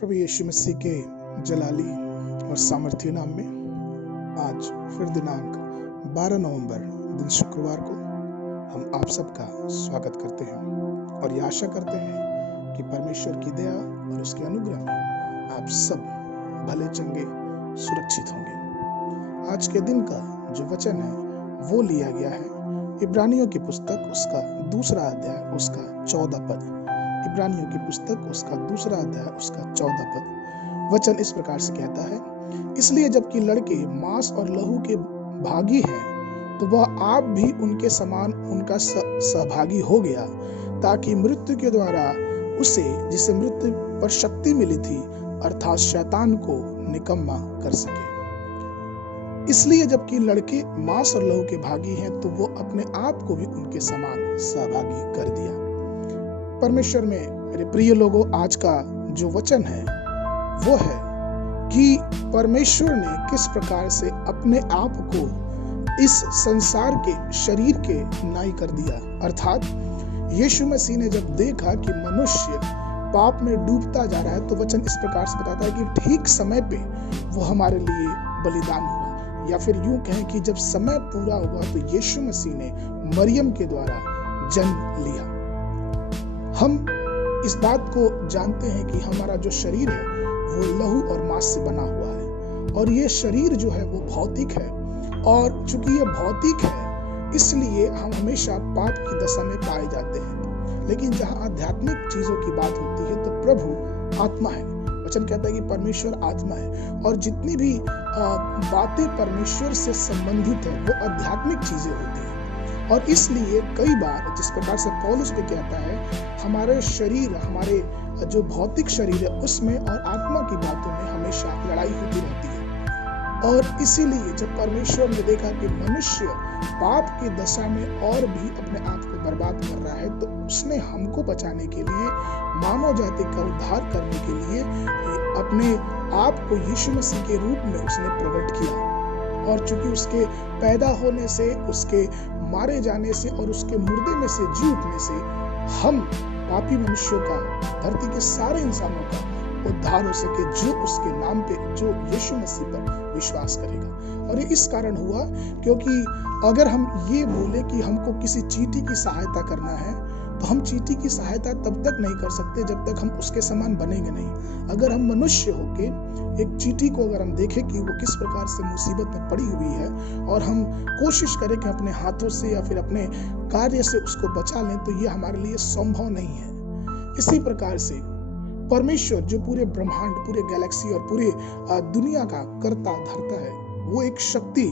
प्रभु यीशु मसीह के जलाली और सामर्थ्य नाम में आज फिर दिनांक 12 नवंबर दिन शुक्रवार को हम आप सबका स्वागत करते हैं और ये आशा करते हैं कि परमेश्वर की दया और उसके अनुग्रह में आप सब भले चंगे सुरक्षित होंगे। आज के दिन का जो वचन है वो लिया गया है इब्रानियों की पुस्तक उसका दूसरा अध्याय उसका 14 पद। इब्रानियों की पुस्तक उसका दूसरा अध्याय उसका 14 पद। वचन इस प्रकार से कहता है, इसलिए जबकि लड़के मांस और लहू के भागी हैं तो वह आप भी उनके समान उनका सहभागी हो गया, ताकि मृत्यु के द्वारा उसे जिसे मृत्यु पर शक्ति मिली थी अर्थात शैतान को निकम्मा कर सके। इसलिए जबकि लड़के मांस और लहू के भागी हैं तो वो अपने आप को भी उनके समान सहभागी कर दिया। परमेश्वर में मेरे प्रिय लोगों, आज का जो वचन है वो है कि परमेश्वर ने किस प्रकार से अपने आप को इस संसार के शरीर के नाई कर दिया। अर्थात यीशु मसीह ने जब देखा कि मनुष्य पाप में डूबता जा रहा है तो वचन इस प्रकार से बताता है कि ठीक समय पे वो हमारे लिए बलिदान हुआ, या फिर यूं कहें कि जब समय पूरा हुआ तो यीशु मसीह ने मरियम के द्वारा जन्म लिया। हम इस बात को जानते हैं कि हमारा जो शरीर है वो लहू और मांस से बना हुआ है और ये शरीर जो है वो भौतिक है, और चूंकि ये भौतिक है इसलिए हम हमेशा पाप की दशा में पाए जाते हैं। लेकिन जहाँ आध्यात्मिक चीजों की बात होती है तो प्रभु आत्मा है। वचन कहता है कि परमेश्वर आत्मा है और जितनी भी बातें परमेश्वर से संबंधित है वो आध्यात्मिक चीजें होती हैं। और इसलिए कई बार जिस प्रकार से पौलुस भी कहता है, हमारे शरीर, हमारे जो भौतिक शरीर है उसमें और आत्मा की बातों में हमेशा लड़ाई होती रहती है। और इसीलिए जब परमेश्वर ने देखा कि मनुष्य पाप की दशा में और भी अपने आप को बर्बाद कर रहा है तो उसने हमको बचाने के लिए, मानव जाति का उद्धार करने के लिए अपने आप को यीशु मसीह के रूप में उसने प्रकट किया। और चूंकि उसके पैदा होने से, उसके मारे जाने से और उसके मुर्दे में से जी उठने से हम पापी मनुष्यों का, धरती के सारे इंसानों का उद्धार हो सके, जो उसके नाम पे, जो यीशु मसीह पर विश्वास करेगा। और ये इस कारण हुआ क्योंकि अगर हम ये बोले कि हमको किसी चींटी की सहायता करना है तो हम चींटी की सहायता तब तक नहीं कर सकते जब तक हम उसके समान बनेंगे नहीं। अगर हम मनुष्य होके एक चींटी को अगर हम देखें कि वो किस प्रकार से मुसीबत में पड़ी हुई है और हम कोशिश करें कि अपने हाथों से या फिर अपने कार्य से उसको बचा लें तो ये हमारे लिए संभव नहीं है। इसी प्रकार से परमेश्वर जो पूरे ब्रह्मांड, पूरे गैलेक्सी और पूरे दुनिया का कर्ता धर्ता है, वो एक शक्ति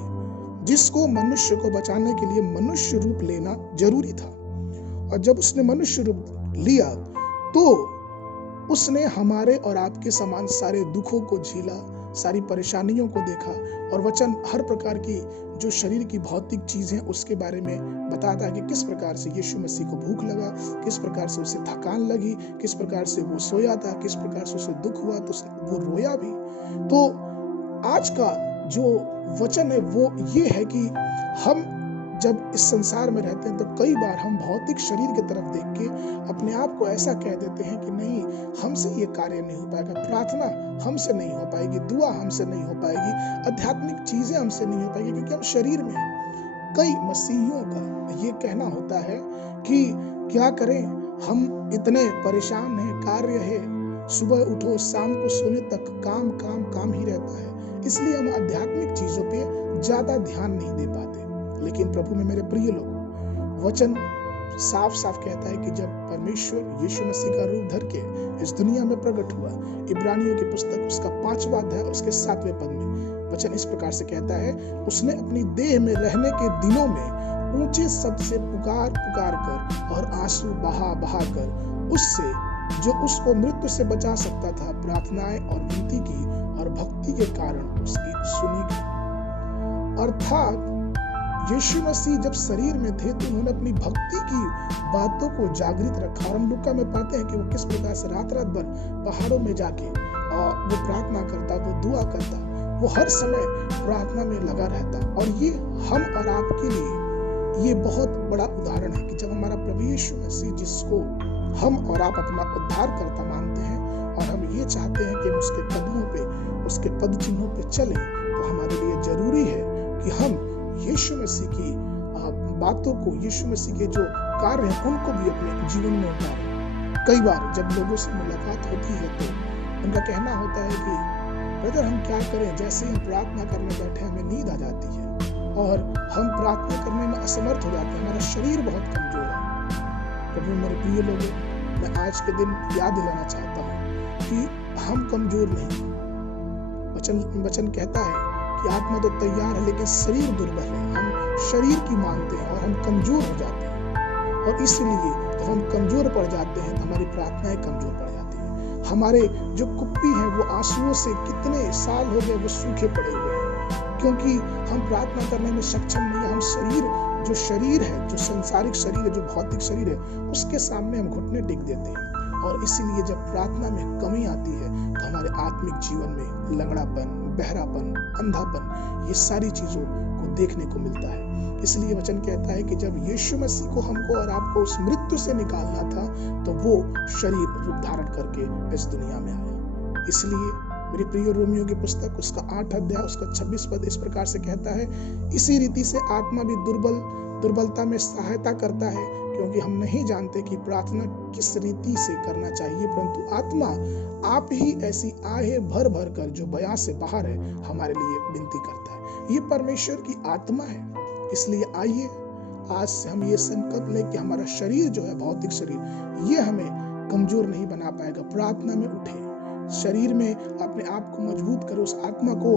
जिसको मनुष्य को बचाने के लिए मनुष्य रूप लेना जरूरी था। और जब उसने मनुष्य रूप लिया तो उसने हमारे और आपके समान सारे दुखों को झेला, सारी परेशानियों को देखा। और वचन हर प्रकार की जो शरीर की भौतिक चीज है उसके बारे में बताता है कि किस प्रकार से यीशु मसीह को भूख लगा, किस प्रकार से उसे थकान लगी, किस प्रकार से वो सोया था, किस प्रकार से उसे दुख हुआ तो वो रोया भी। तो आज का जो वचन है वो ये है कि हम जब इस संसार में रहते हैं तो कई बार हम भौतिक शरीर की तरफ देख के अपने आप को ऐसा कह देते हैं कि नहीं, हमसे ये कार्य नहीं हो पाएगा, प्रार्थना हमसे नहीं हो पाएगी, दुआ हमसे नहीं हो पाएगी, आध्यात्मिक चीजें हमसे नहीं हो पाएगी, क्योंकि हम शरीर में हैं। कई मसीहियों का ये कहना होता है कि क्या करें, हम इतने परेशान हैं, कार्य है, सुबह उठो शाम को सोने तक काम काम काम ही रहता है, इसलिए हम आध्यात्मिक चीजों पे ज्यादा ध्यान नहीं दे पाते। लेकिन प्रभु में मेरे प्रिय लोगों, वचन साफ साफ कहता है कि जब परमेश्वर यीशु मसीह का रूप धर के इस दुनिया में प्रकट हुआ, इब्रानियों की पुस्तक उसका 5वां अध्याय उसके 7वें पद में वचन इस प्रकार से कहता है, उसने अपनी देह में रहने के दिनों में ऊंचे शब्द से पुकार पुकार कर और आंसू बहा बहा कर उससे जो उसको मृत्यु से बचा सकता था प्रार्थनाएं और विनती की और भक्ति के कारण उसकी सुनी गई। अर्थात यीशु मसीह जब शरीर में थे तो उन्होंने अपनी भक्ति की बातों को जागृत रखा। और हम लूका में पाते हैं कि वो किस प्रकार से रात रात भर पहाड़ों में जाके वो प्रार्थना करता, वो दुआ करता, वो हर समय प्रार्थना में लगा रहता। और ये हम और आपके लिए ये बहुत बड़ा उदाहरण है कि जब हमारा प्रभु यीशु मसीह, जिसको हम और आप अपना उद्धार करता मानते हैं और हम ये चाहते हैं कि हम उसके कदमों पे, उसके पद चिन्हों पे चलें, तो हमारे लिए जरूरी है कि हम यीशु मसीह की बातों को, यीशु मसीह के जो कार्य हैं उनको भी अपने जीवन में उतारें। कई बार जब लोगों से मुलाकात होती है तो उनका कहना होता है कि ब्रदर हम क्या करें, जैसे हम प्रार्थना करने बैठे हमें नींद आ जाती है और हम प्रार्थना करने में असमर्थ हो जाते हैं, हमारा शरीर बहुत कमजोर है। प्रभु मेरे प्रिय लोगों, मैं आज के दिन याद दिलाना चाहता हूँ कि हम कमजोर नहीं। वचन कहता है कि आत्मा तो तैयार है लेकिन शरीर दुर्बल है। हम शरीर की मानते हैं और हम कमजोर हो जाते हैं, और इसलिए जब हम कमजोर पड़ जाते हैं तो हमारी प्रार्थनाएं कमजोर पड़ जाती हैं। हमारे जो कुप्पी हैं वो आंसुओं से कितने साल हो गए वो सूखे पड़े हुए हैं, क्योंकि हम प्रार्थना करने में सक्षम नहीं है। हम जो शरीर है, जो संसारिक शरीर है, जो भौतिक शरीर है, उसके सामने हम घुटने टेक देते हैं। और इसीलिए जब प्रार्थना में कमी आती है तो हमारे आत्मिक जीवन में लंगड़ापन, बहरापन, अंधापन, ये सारी चीजों को देखने को मिलता है। इसलिए वचन कहता है कि जब यीशु मसीह को हमको और आपको उस मृत्यु से निकालना था तो वो शरीर रूप धारण करके इस दुनिया में आया। इसलिए मेरी प्रिय रोमियो की पुस्तक उसका 8 अध्याय उसका 26 पद इस प्रकार से कहता है, इसी रीति से आत्मा भी दुर्बलता में सहायता करता है, क्योंकि हम नहीं जानते कि प्रार्थना किस रीति से करना चाहिए, परंतु आत्मा आप ही ऐसी आहें भर भर कर जो बयां से बाहर है हमारे लिए विनती करता है। ये परमेश्वर की आत्मा है। इसलिए आइए आज से हम ये संकल्प लें कि हमारा शरीर जो है, भौतिक शरीर, ये हमें कमजोर नहीं बना पाएगा। प्रार्थना में उठे, शरीर में अपने आप को मजबूत करें, उस आत्मा को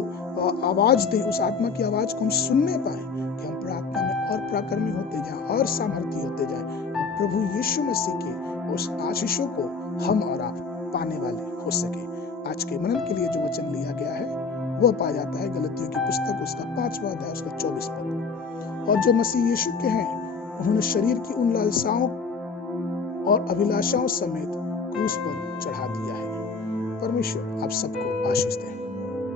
आवाज दें, उस आत्मा की आवाज को हम सुनने पाए कि हम प्रार्थना में और पराक्रमी होते जाएं और सामर्थी होते जाएं, और प्रभु यीशु मसीह के उस आशीषों को हम और आप पाने वाले हो सके। आज के मनन के लिए जो वचन लिया गया है वो पाया जाता है गलतियों की पुस्तक उसका 5वां अध्याय उसका 24 पद। और जो मसीह यीशु के हैं उन्होंने शरीर की उन लालसाओं और अभिलाषाओं समेत क्रूस पर चढ़ा दिया है। परमेश्वर आप सबको आशीष दे।